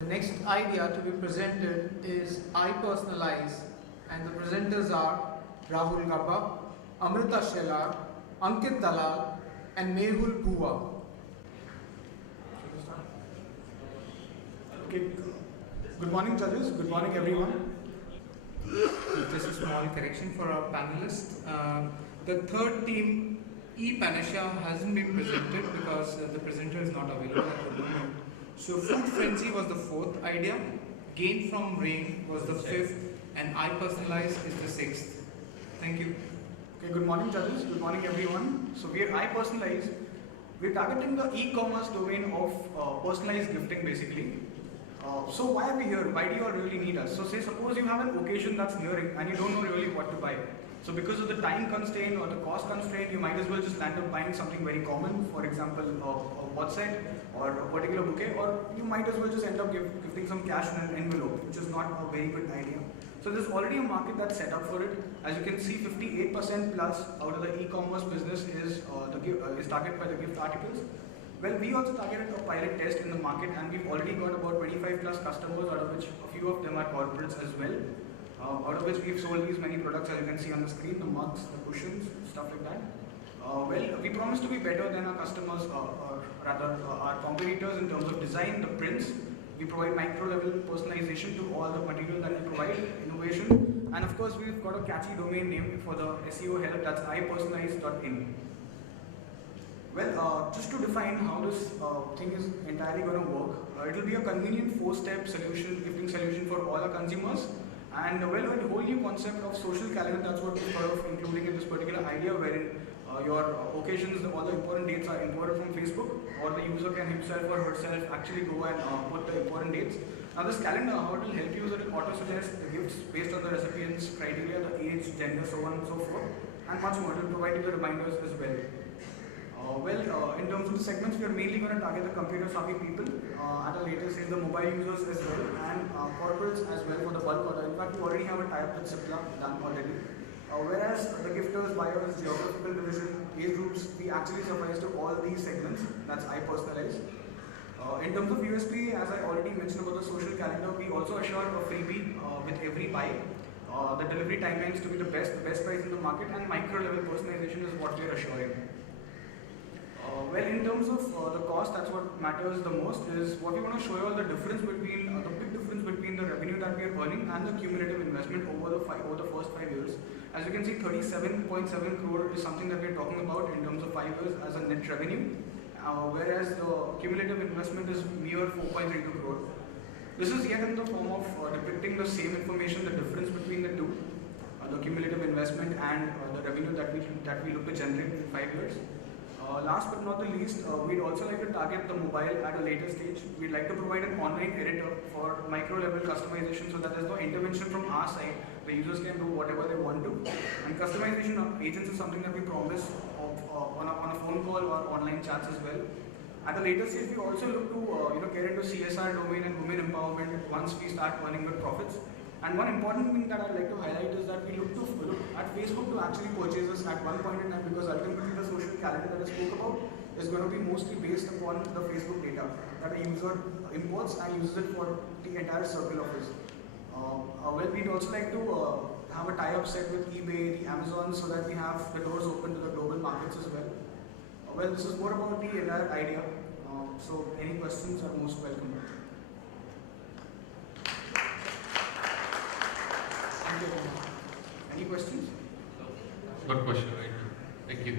The next idea to be presented is I Personalize, and the presenters are Rahul Gabba, Amrita Shelar, Ankit Dalal, and Mehul Bhuwa. Okay. Good morning, judges. Good morning, everyone. Just a small correction for our panelists. The third team, ePanacea, hasn't been presented because the presenter is not available at the moment. So Food Frenzy was the fourth idea, Gain from Rain was the fifth, and I Personalize is the sixth. Thank you. Okay, good morning, judges. Good morning, everyone. So we are I Personalize. We're targeting the e-commerce domain of personalized gifting, basically. So why are we here? Why do you all really need us? So say suppose you have an occasion that's nearing and you don't know really what to buy. So because of the time constraint or the cost constraint, you might as well just land up buying something very common, for example, a watch set or a particular bouquet, or you might as well just end up gifting some cash in an envelope, which is not a very good idea. So there's already a market that's set up for it. As you can see, 58% plus out of the e-commerce business is targeted by the gift articles. Well, we also targeted a pilot test in the market, and we've already got about 25 plus customers, out of which a few of them are corporates as well. Out of which we've sold these many products, as you can see on the screen, the mugs, the cushions, stuff like that. Well, we promise to be better than our customers, or rather our competitors in terms of design, the prints. We provide micro-level personalization to all the material that we provide, innovation, and of course we've got a catchy domain name for the SEO help, that's ipersonalize.in. Well, just to define how this thing is entirely going to work, it will be a convenient four-step solution, gifting solution for all our consumers. And well, a whole new concept of social calendar, that's what we're sort of including in this particular idea, wherein your occasions, all the important dates are imported from Facebook, or the user can himself or herself actually go and put the important dates. Now this calendar, how it will help you is that it auto-suggests the gifts based on the recipient's criteria, the age, gender, so on and so forth, and much more. It will provide you the reminders as well. In terms of the segments, we are mainly going to target the computer-savvy people, at a later stage the mobile users as well, and corporates as well for the bulk order. In fact, we already have a tie-up with Cipla done already. Whereas the gifters, buyers, geographical division, age groups, we actually suffice to all these segments. That's I Personalize. In terms of USP, as I already mentioned about the social calendar, we also assure a freebie with every buy. The delivery timelines to be the best price in the market, and micro-level personalization is what we are assuring. Well, in terms of the cost, that's what matters the most, is what we want to show you all the difference between, the big difference between the revenue that we are earning and the cumulative investment over the first 5 years. As you can see, 37.7 crore is something that we are talking about in terms of 5 years as a net revenue, whereas the cumulative investment is mere 4.32 crore. This is yet in the form of depicting the same information, the difference between the two, the cumulative investment and the revenue that we look to generate in 5 years. Last but not the least, we'd also like to target the mobile at a later stage. We'd like to provide an online editor for micro-level customization, so that there's no intervention from our side. The users can do whatever they want to. And customization of agents is something that we promise on a phone call or online chats as well. At a later stage, we also look to get into CSR domain and women empowerment once we start earning good profits. And one important thing that I'd like to highlight is that we look at Facebook to actually purchase us at one point in time, because ultimately the social calendar that I spoke about is going to be mostly based upon the Facebook data that a user imports and uses it for the entire circle of his. Well, we'd also like to have a tie-up set with eBay, the Amazon, so that we have the doors open to the global markets as well. Well, this is more about the entire idea. So any questions are most welcome. Any questions? Good question, right? Thank you.